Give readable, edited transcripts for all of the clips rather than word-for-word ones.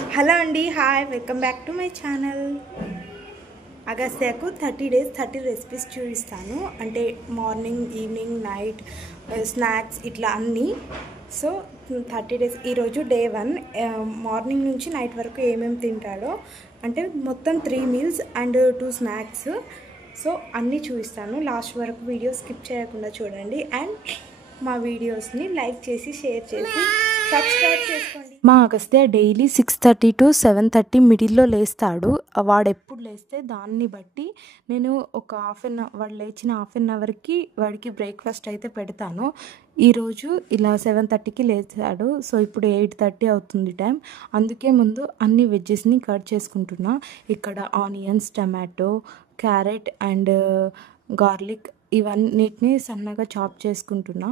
Hello అండి, hi, welcome back to my channel. అగస్త్యకు 30 days 30 recipes చూపిస్తాను. అంటే మార్నింగ్, ఈవినింగ్, నైట్, స్నాక్స్ ఇట్లా అన్నీ. So 30 days. ఈరోజు డే 1. మార్నింగ్ నుంచి నైట్ వరకు ఏమేమి తింటాడో అంటే మొత్తం 3 meals అండ్ 2 స్నాక్స్. సో అన్నీ చూపిస్తాను. లాస్ట్ వరకు వీడియో స్కిప్ చేయకుండా చూడండి. అండ్ మా వీడియోస్ని లైక్ చేసి, షేర్ చేసి, సబ్స్క్రైబ్ చేసుకోండి. మా అగస్త్య డైలీ 6:30 to 7:30 మిడిల్లో లేస్తాడు. వాడు ఎప్పుడు లేస్తే దాన్ని బట్టి నేను ఒక వాడు లేచిన హాఫ్ అన్ అవర్కి వాడికి బ్రేక్ఫాస్ట్ అయితే పెడతాను. ఈరోజు ఇలా 7:30కి లేచాడు. సో ఇప్పుడు 8:30 అవుతుంది టైం. అందుకే ముందు అన్ని వెజ్జెస్ని కట్ చేసుకుంటున్నా. ఇక్కడ onions, tomato, carrot and garlic ఇవన్నిటిని సన్నగా చాప్ చేసుకుంటున్నా.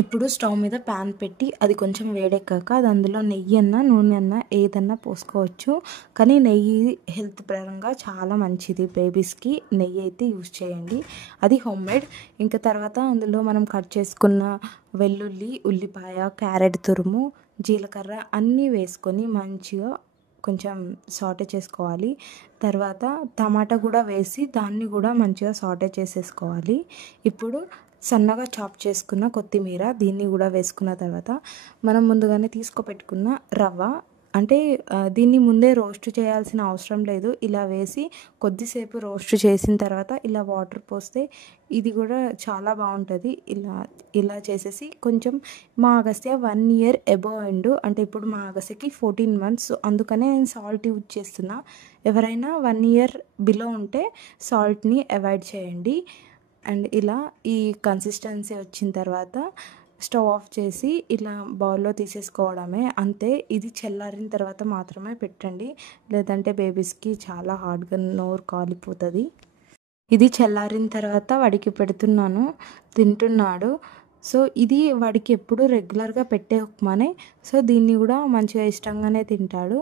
ఇప్పుడు స్టవ్ మీద ప్యాన్ పెట్టి అది కొంచెం వేడెక్కాక అది అందులో నెయ్యి అన్నా, నూనె అన్నా ఏదన్నా పోసుకోవచ్చు. కానీ నెయ్యి హెల్త్ పరంగా చాలా మంచిది. బేబీస్కి నెయ్యి అయితే యూజ్ చేయండి. అది హోమ్ మేడ్. ఇంకా తర్వాత అందులో మనం కట్ చేసుకున్న వెల్లుల్లి, ఉల్లిపాయ, క్యారెట్ తురుము, జీలకర్ర అన్నీ వేసుకొని మంచిగా కొంచెం సాటే చేసుకోవాలి. తర్వాత టమాటా కూడా వేసి దాన్ని కూడా మంచిగా సాటే చేసేసుకోవాలి. ఇప్పుడు సన్నగా చాప్ చేసుకున్న కొత్తిమీర దీన్ని కూడా వేసుకున్న తర్వాత మనం ముందుగానే తీసుకుపెట్టుకున్న రవ్వ, అంటే దీన్ని ముందే రోస్ట్ చేయాల్సిన అవసరం లేదు. ఇలా వేసి కొద్దిసేపు రోస్ట్ చేసిన తర్వాత ఇలా వాటర్ పోస్తే ఇది కూడా చాలా బాగుంటుంది. ఇలా చేసేసి కొంచెం మా అగస్త్య 1 year అబోవ్ అయిండు. అంటే ఇప్పుడు మా అగస్త్యకి 14 months. అందుకనే నేను సాల్ట్ యూజ్ చేస్తున్నా. ఎవరైనా 1 year బిలో ఉంటే సాల్ట్ని అవాయిడ్ చేయండి. అండ్ ఇలా ఈ కన్సిస్టెన్సీ వచ్చిన తర్వాత స్టవ్ ఆఫ్ చేసి ఇలా బౌల్లో తీసేసుకోవడమే, అంతే. ఇది చల్లారిన తర్వాత మాత్రమే పెట్టండి, లేదంటే బేబీస్కి చాలా హార్డ్గా నోరు కాలిపోతుంది. ఇది చల్లారిన తర్వాత వాడికి పెడుతున్నాను, తింటున్నాడు. సో ఇది వాడికి ఎప్పుడు రెగ్యులర్గా పెట్టే ఉప్మానే. సో దీన్ని కూడా మంచిగా ఇష్టంగానే తింటాడు.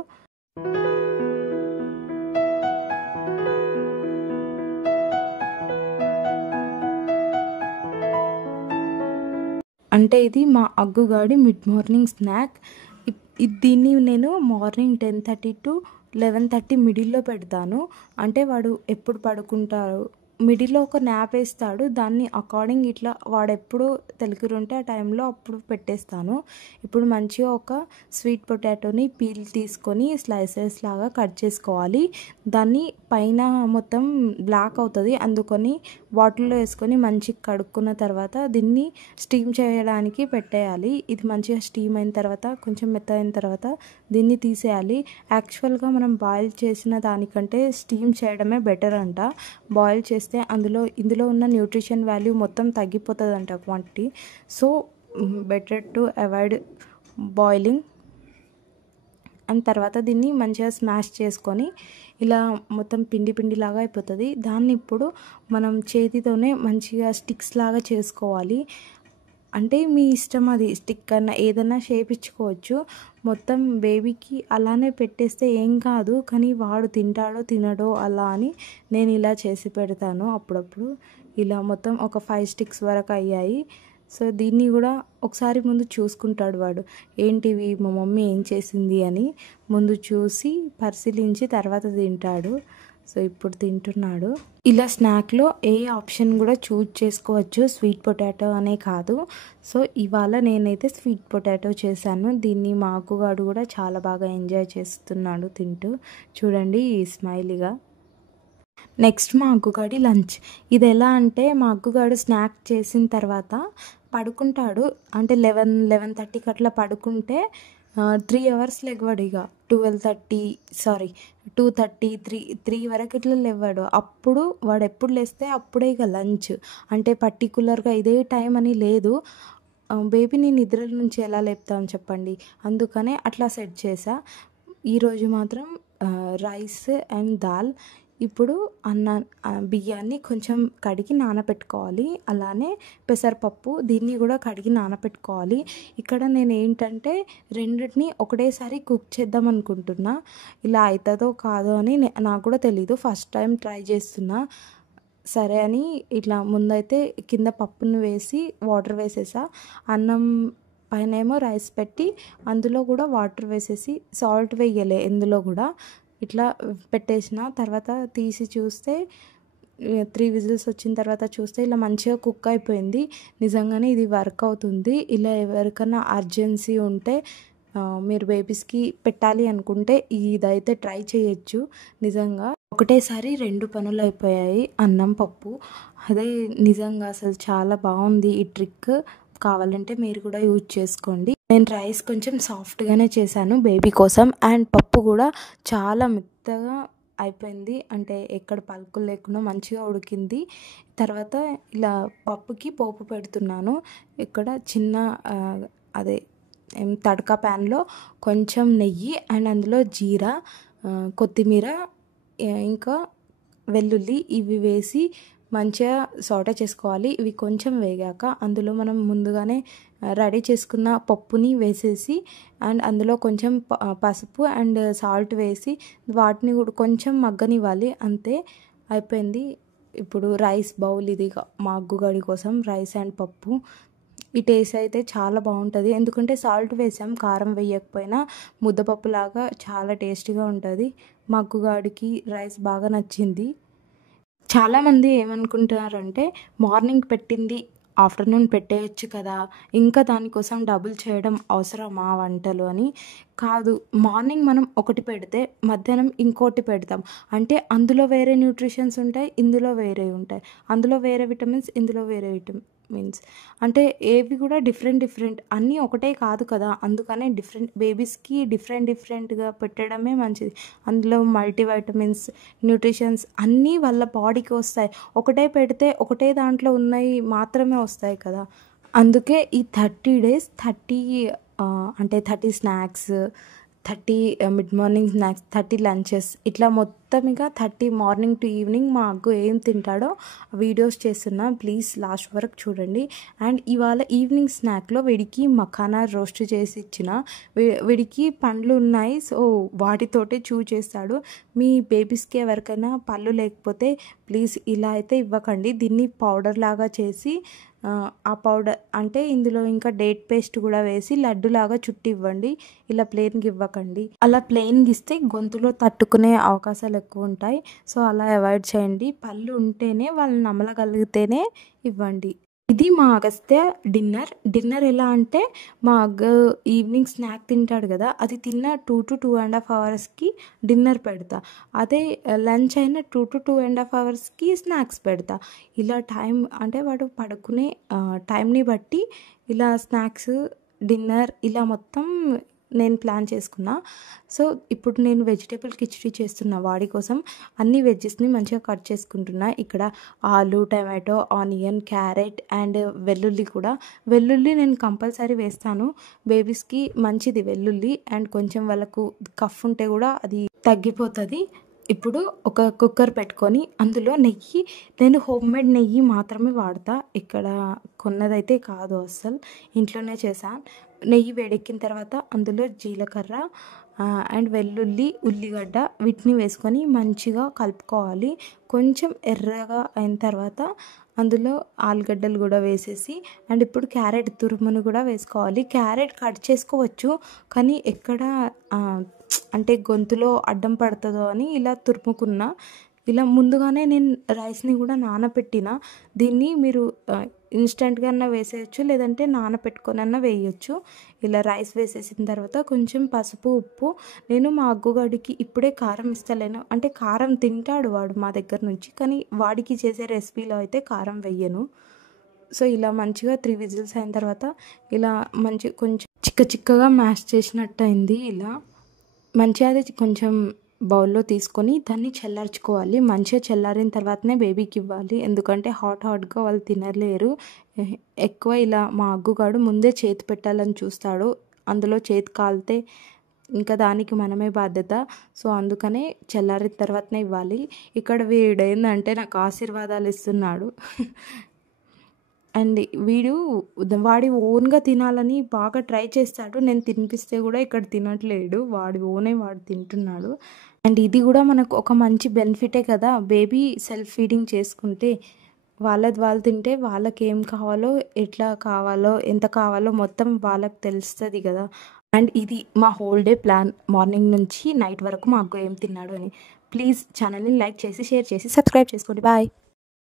అంటే ఇది మా అగ్గుగాడి మిడ్ మార్నింగ్ స్నాక్. దీన్ని నేను మార్నింగ్ 10:30 to 11:30 మిడిల్లో పెడతాను. అంటే వాడు ఎప్పుడు పడుకుంటారు, మిడిల్లో ఒక న్యాప్ వేస్తాడు. దాన్ని అకార్డింగ్ ఇట్లా వాడు ఎప్పుడు తెలికిరుంటే ఆ టైంలో అప్పుడు పెట్టేస్తాను. ఇప్పుడు మంచిగా ఒక స్వీట్ పొటాటోని పీల్ తీసుకొని స్లైసెస్ లాగా కట్ చేసుకోవాలి. దాన్ని పైన మొత్తం బ్లాక్ అవుతుంది, అందుకని వాటర్లో వేసుకొని మంచిగా కడుక్కున్న తర్వాత దీన్ని స్టీమ్ చేయడానికి పెట్టేయాలి. ఇది మంచిగా స్టీమ్ అయిన తర్వాత కొంచెం మెత్తయిన తర్వాత దీన్ని తీసేయాలి. యాక్చువల్గా మనం బాయిల్ చేసిన దానికంటే స్టీమ్ చేయడమే బెటర్ అంట. బాయిల్ చేస్తే ఇందులో ఉన్న న్యూట్రిషన్ వాల్యూ మొత్తం తగ్గిపోతుందంట, quantity. So better to avoid boiling. And తర్వాత దీన్ని మంచిగా స్మాష్ చేసుకొని ఇలా మొత్తం పిండిలాగా అయిపోతుంది. దాన్ని ఇప్పుడు మనం చేతితోనే మంచిగా స్టిక్స్ లాగా చేసుకోవాలి. అంటే మీ ఇష్టం, అది స్టిక్ అన్న ఏదైనా షేప్ ఇచ్చుకోవచ్చు. మొత్తం బేబీకి అలానే పెట్టేస్తే ఏం కాదు, కానీ వాడు తింటాడో తినడో అలా అని నేను ఇలా చేసి పెడతాను అప్పుడప్పుడు. ఇలా మొత్తం ఒక 5 sticks వరకు అయ్యాయి. సో దీన్ని కూడా ఒకసారి ముందు చూసుకుంటాడు వాడు, ఏంటివి మా మమ్మీ ఏం చేసింది అని ముందు చూసి పరిశీలించి తర్వాత తింటాడు. సో ఇప్పుడు తింటున్నాడు. ఇలా స్నాక్లో ఏ ఆప్షన్ కూడా చూజ్ చేసుకోవచ్చు, స్వీట్ పొటాటో అనే కాదు. సో ఇవాళ నేనైతే స్వీట్ పొటాటో చేశాను. దీన్ని మా అగ్గుగాడు కూడా చాలా బాగా ఎంజాయ్ చేస్తున్నాడు తింటూ. చూడండి స్మైలీగా. నెక్స్ట్ మా అగ్గుగాడి లంచ్. ఇది ఎలా అంటే మా అగ్గుగాడు స్నాక్ చేసిన తర్వాత పడుకుంటాడు. అంటే 11:30కి అట్లా పడుకుంటే 3 hours లెగవాడు. ఇక 2:30 3 వరకు ఇట్లా లేవాడు. అప్పుడు వాడు ఎప్పుడు లేస్తే అప్పుడే ఇక లంచ్. అంటే పర్టికులర్గా ఇదే టైం అని లేదు. బేబీని నిద్ర నుంచి ఎలా లేపుతామని చెప్పండి, అందుకనే అట్లా సెట్ చేసా. ఈరోజు మాత్రం రైస్ అండ్ దాల్. ఇప్పుడు బియ్యాన్ని కొంచెం కడిగి నానబెట్టుకోవాలి. అలానే పెసరపప్పు, దీన్ని కూడా కడిగి నానబెట్టుకోవాలి. ఇక్కడ నేను ఏంటంటే రెండింటిని ఒకటేసారి కుక్ చేద్దాం అనుకుంటున్నా. ఇలా అవుతుందో కాదో అని నాకు కూడా తెలీదు, ఫస్ట్ టైం ట్రై చేస్తున్నా. సరే అని ఇట్లా ముందైతే కింద పప్పును వేసి వాటర్ వేసేసా. పైన ఏమో రైస్ పెట్టి అందులో కూడా వాటర్ వేసేసి సాల్ట్ వేయలే ఎందులో కూడా, ఇట్లా పెట్టేసిన తర్వాత తీసి చూస్తే 3 విజిల్స్ వచ్చిన తర్వాత చూస్తే ఇలా మంచిగా కుక్ అయిపోయింది. నిజంగానే ఇది వర్క్ అవుతుంది. ఇలా ఎవరికైనా అర్జెన్సీ ఉంటే మీరు బేబీస్కి పెట్టాలి అనుకుంటే ఇదైతే ట్రై చేయొచ్చు. నిజంగా ఒకటేసారి 2 పనులు అయిపోయాయి, అన్నం పప్పు. అదే నిజంగా అసలు చాలా బాగుంది ఈ ట్రిక్. కావాలంటే మీరు కూడా యూజ్ చేసుకోండి. నేను రైస్ కొంచెం సాఫ్ట్గానే చేశాను బేబీ కోసం, అండ్ పప్పు కూడా చాలా మెత్తగా అయిపోయింది, అంటే ఎక్కడ పలుకులు లేకుండా మంచిగా ఉడికింది. తర్వాత ఇలా పప్పుకి పోపు పెడుతున్నాను. ఇక్కడ చిన్న అదే తడకా ప్యాన్లో కొంచెం నెయ్యి అండ్ అందులో జీరా, కొత్తిమీర, ఇంకా వెల్లుల్లి ఇవి వేసి మంచిగా సాటే చేసుకోవాలి. ఇవి కొంచెం వేగాక అందులో మనం ముందుగానే రెడీ చేసుకున్న పప్పుని వేసేసి అండ్ అందులో కొంచెం పసుపు అండ్ సాల్ట్ వేసి వాటిని కూడా కొంచెం మగ్గనివ్వాలి. అంతే, అయిపోయింది. ఇప్పుడు రైస్ బౌల్ ఇది మా అగ్గుగాడి కోసం రైస్ అండ్ పప్పు. ఈ టేస్ట్ అయితే చాలా బాగుంటుంది, ఎందుకంటే సాల్ట్ వేసాం, కారం వేయకపోయినా ముద్దపప్పులాగా చాలా టేస్టీగా ఉంటుంది. మా అగ్గుగాడికి రైస్ బాగా నచ్చింది. చాలామంది ఏమనుకుంటున్నారంటే మార్నింగ్ పెట్టింది ఆఫ్టర్నూన్ పెట్టేయచ్చు కదా, ఇంకా దానికోసం డబుల్ చేయడం అవసరమా వంటలు అని. కాదు, మార్నింగ్ మనం ఒకటి పెడితే మధ్యాహ్నం ఇంకోటి పెడతాం అంటే అందులో వేరే న్యూట్రిషన్స్ ఉంటాయి, ఇందులో వేరే ఉంటాయి. అందులో వేరే విటమిన్స్, ఇందులో వేరే విటమిన్స్, అంటే ఏవి కూడా డిఫరెంట్ అన్నీ ఒకటే కాదు కదా. అందుకనే బేబీస్కి డిఫరెంట్గా పెట్టడమే మంచిది. అందులో మల్టీవైటమిన్స్, న్యూట్రిషన్స్ అన్నీ వాళ్ళ బాడీకి వస్తాయి. ఒకటే పెడితే ఒకటే దాంట్లో ఉన్నాయి మాత్రమే వస్తాయి కదా. అందుకే ఈ 30 days 30 అంటే 30 snacks, 30 mid morning snacks, 30 lunches, ఇట్లా మొత్తం ఇక 30 మార్నింగ్ టు ఈవినింగ్ మా అగ్గు ఏం తింటాడో వీడియోస్ చేస్తున్నా, ప్లీజ్ లాస్ట్ వరకు చూడండి. అండ్ ఇవాళ ఈవినింగ్ స్నాక్లో వీడికి మఖానా రోస్ట్ చేసి ఇచ్చిన, వీడికి పండ్లు ఉన్నాయి, సో వాటితోటే చేస్తాడు. మీ బేబీస్కి ఎవరికైనా పళ్ళు లేకపోతే ప్లీజ్ ఇలా అయితే ఇవ్వకండి. దీన్ని పౌడర్ లాగా చేసి ఆ పౌడర్ అంటే ఇందులో ఇంకా డేట్ పేస్ట్ కూడా వేసి లడ్డులాగా చుట్టి ఇవ్వండి. ఇలా ప్లెయిన్గా ఇవ్వకండి. అలా ప్లెయిన్గా ఇస్తే గొంతులో తట్టుకునే అవకాశాలు ఎక్కువ ఉంటాయి, సో అలా అవాయిడ్ చేయండి. పళ్ళు ఉంటేనే వాళ్ళు నమలగలిగితేనే ఇవ్వండి. ఇది మా అగస్త్య డిన్నర్ ఎలా అంటే మా ఈవినింగ్ స్నాక్ తింటాడు కదా, అది తిన్న 2 to 2.5 hours డిన్నర్ పెడతా. అదే లంచ్ అయిన 2 to 2.5 hours స్నాక్స్ పెడతా. ఇలా టైం అంటే వాడు పడుకునే టైంని బట్టి ఇలా స్నాక్స్, డిన్నర్ ఇలా మొత్తం నేను ప్లాన్ చేసుకున్నా. సో ఇప్పుడు నేను వెజిటేబుల్ కిచడీ చేస్తున్నా వాడి కోసం. అన్ని వెజ్జెస్ని మంచిగా కట్ చేసుకుంటున్నా. ఇక్కడ ఆలు, టమాటో, ఆనియన్, క్యారెట్ అండ్ వెల్లుల్లి నేను కంపల్సరీ వేస్తాను. బేబీస్కి మంచిది వెల్లుల్లి, అండ్ కొంచెం వాళ్ళకు కఫ్ ఉంటే కూడా అది తగ్గిపోతుంది. ఇప్పుడు ఒక కుక్కర్ పెట్టుకొని అందులో నెయ్యి, నేను హోమ్మేడ్ నెయ్యి మాత్రమే వాడతా, ఇక్కడ కొన్నదైతే కాదు, అస్సలు ఇంట్లోనే చేశాను. నెయ్యి వేడెక్కిన తర్వాత అందులో జీలకర్ర అండ్ వెల్లుల్లి, ఉల్లిగడ్డ వీటిని వేసుకొని మంచిగా కలుపుకోవాలి. కొంచెం ఎర్రగా అయిన తర్వాత అందులో ఆలుగడ్డలు కూడా వేసేసి అండ్ ఇప్పుడు క్యారెట్ తురుమును కూడా వేసుకోవాలి. క్యారెట్ కట్ చేసుకోవచ్చు, కానీ ఎక్కడ అంటే గొంతులో అడ్డం పడుతుందో అని ఇలా తురుముకున్నా. ఇలా ముందుగానే నేను రైస్ని కూడా నానబెట్టిన. దీన్ని మీరు ఇన్స్టెంట్గా అన్నా వేసేయచ్చు, లేదంటే నానబెట్టుకొని అన్నా వేయచ్చు. ఇలా రైస్ వేసేసిన తర్వాత కొంచెం పసుపు, ఉప్పు. నేను మా అగ్గుగాడికి ఇప్పుడే కారం ఇస్తలేను, అంటే కారం తింటాడు వాడు మా దగ్గర నుంచి, కానీ వాడికి చేసే రెసిపీలో అయితే కారం వెయ్యను. సో ఇలా మంచిగా 3 విజిల్స్ అయిన తర్వాత ఇలా కొంచెం చిక్కగా మ్యాష్ చేసినట్టు అయింది. ఇలా మంచిగా అది కొంచెం బౌల్లో తీసుకొని దాన్ని చల్లార్చుకోవాలి. మంచిగా చల్లారిన తర్వాతనే బేబీకి ఇవ్వాలి, ఎందుకంటే హాట్గా వాళ్ళు తినలేరు. ఎక్కువ ఇలా మా అగ్గుగాడు ముందే చేతి పెట్టాలని చూస్తాడు, అందులో చేతి కాలితే ఇంకా దానికి మనమే బాధ్యత. సో అందుకనే చల్లారిన తర్వాతనే ఇవ్వాలి. ఇక్కడ వీడేందంటే నాకు ఆశీర్వాదాలు ఇస్తున్నాడు. అండ్ వాడి ఓన్గా తినాలని బాగా ట్రై చేస్తాడు. నేను తినిపిస్తే కూడా ఇక్కడ తినట్లేడు, వాడు తింటున్నాడు. అండ్ ఇది కూడా మనకు ఒక మంచి బెనిఫిటే కదా, బేబీ సెల్ఫ్ ఫీడింగ్ చేసుకుంటే వాళ్ళది వాళ్ళు తింటే వాళ్ళకి ఏం కావాలో, ఎట్లా కావాలో, ఎంత కావాలో మొత్తం వాళ్ళకి తెలుస్తుంది కదా. అండ్ ఇది మా హోల్ డే ప్లాన్, మార్నింగ్ నుంచి నైట్ వరకు మా అగ్గో ఏం తిన్నాడు అని. ప్లీజ్ ఛానల్ని లైక్ చేసి, షేర్ చేసి, సబ్స్క్రైబ్ చేసుకోండి. బాయ్.